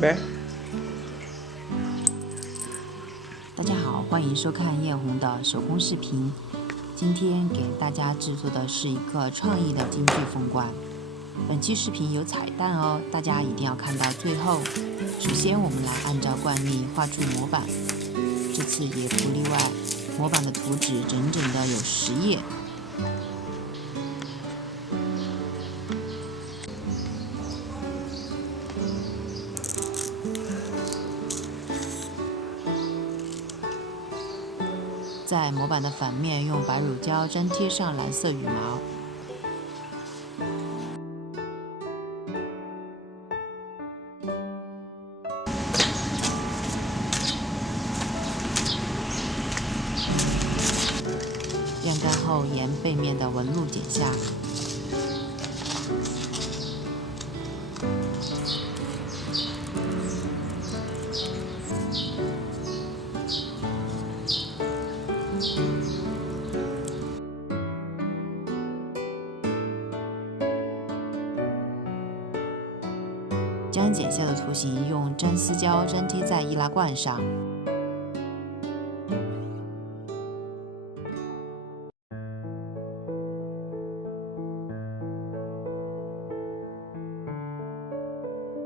呗。大家好，欢迎收看艳红的手工视频。今天给大家制作的是一个创意的京剧凤冠。本期视频有彩蛋哦，大家一定要看到最后。首先，我们来按照惯例画出模板，这次也不例外，模板的图纸整整的有10页。在模板的反面用白乳胶粘贴上蓝色羽毛。晾干后，沿背面的纹路剪下。将剪下的图形用粘丝胶粘贴在易拉罐上。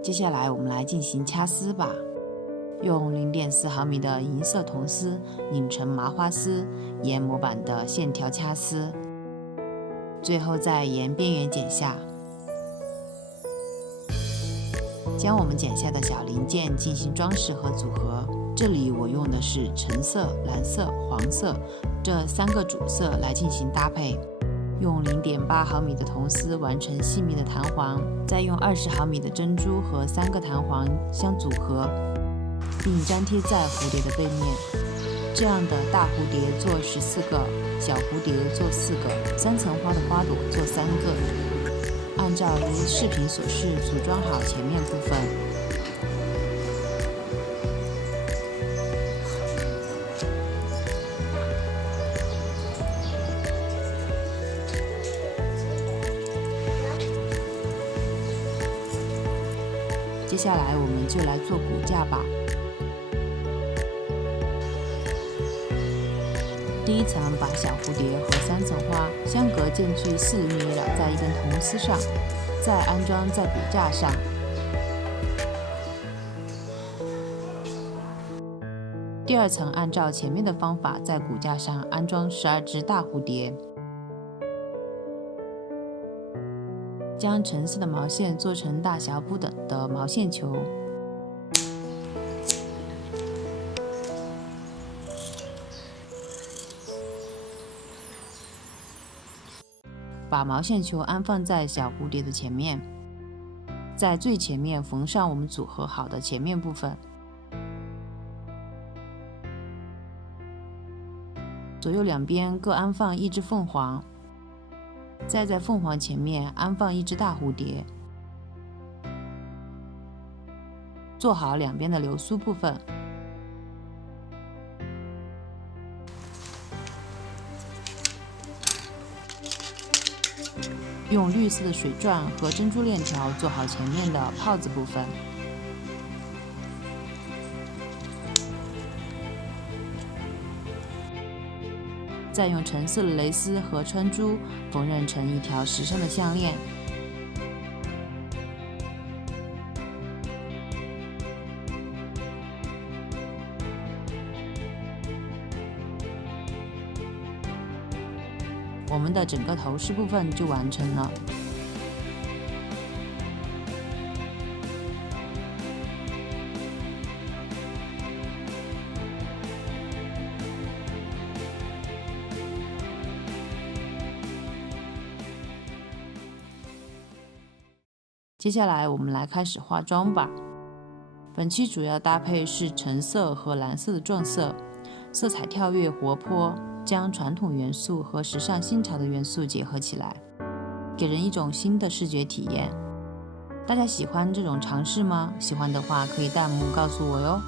接下来我们来进行掐丝吧。用0.4毫米的银色铜丝拧成麻花丝，沿模板的线条掐丝，最后再沿边缘剪下。将我们剪下的小零件进行装饰和组合。这里我用的是橙色、蓝色、黄色这3个主色来进行搭配。用0.8毫米的铜丝完成细密的弹簧，再用20毫米的珍珠和3个弹簧相组合，并粘贴在蝴蝶的背面。这样的大蝴蝶做14个，小蝴蝶做4个，3层花的花朵做3个。按照如视频所示组装好前面部分。接下来我们就来做骨架吧。第一层把小蝴蝶和3层花相隔间距4厘米绕在一根铜丝上，再安装在骨架上。第二层按照前面的方法在骨架上安装12只大蝴蝶。将橙色的毛线做成大小不等的毛线球。把毛线球安放在小蝴蝶的前面，在最前面缝上我们组合好的前面部分，左右两边各安放1只凤凰，再在凤凰前面安放1只大蝴蝶，做好两边的流苏部分。用绿色的水钻和珍珠链条做好前面的泡子部分。再用橙色的蕾丝和穿珠缝纫成一条时尚的项链。我们的整个头饰部分就完成了。接下来我们来开始化妆吧。本期主要搭配是橙色和蓝色的撞色，色彩跳跃活泼，将传统元素和时尚新潮的元素结合起来，给人一种新的视觉体验。大家喜欢这种尝试吗？喜欢的话可以弹幕告诉我哟。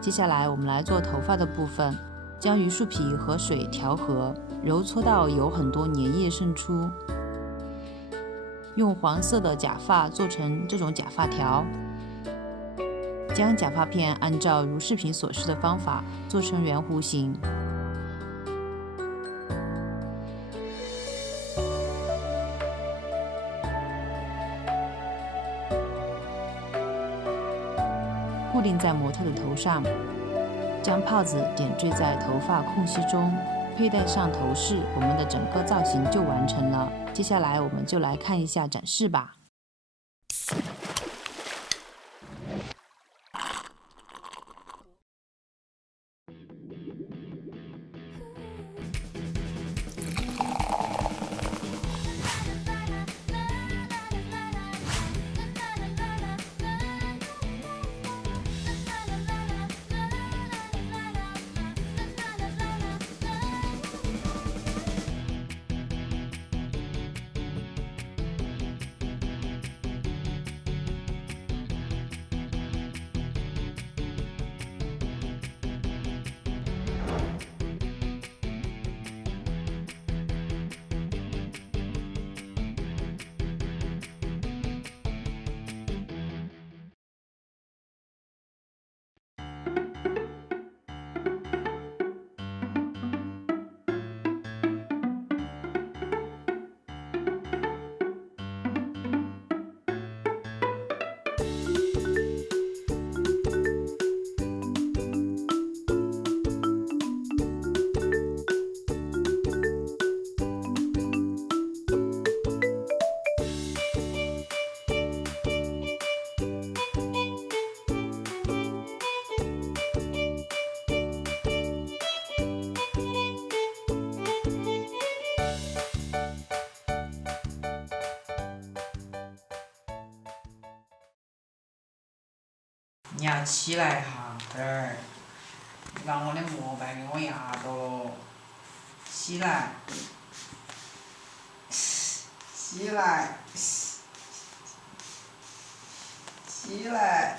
接下来我们来做头发的部分。将榆树皮和水调和，揉搓到有很多粘液渗出。用黄色的假发做成这种假发条，将假发片按照如视频所示的方法做成圆弧形。固定在模特的头上，将泡子点缀在头发空隙中，佩戴上头饰，我们的整个造型就完成了。接下来我们就来看一下展示吧。你要起来哈，点儿，拿我的膜拜给我压到了，起来，起来，起来。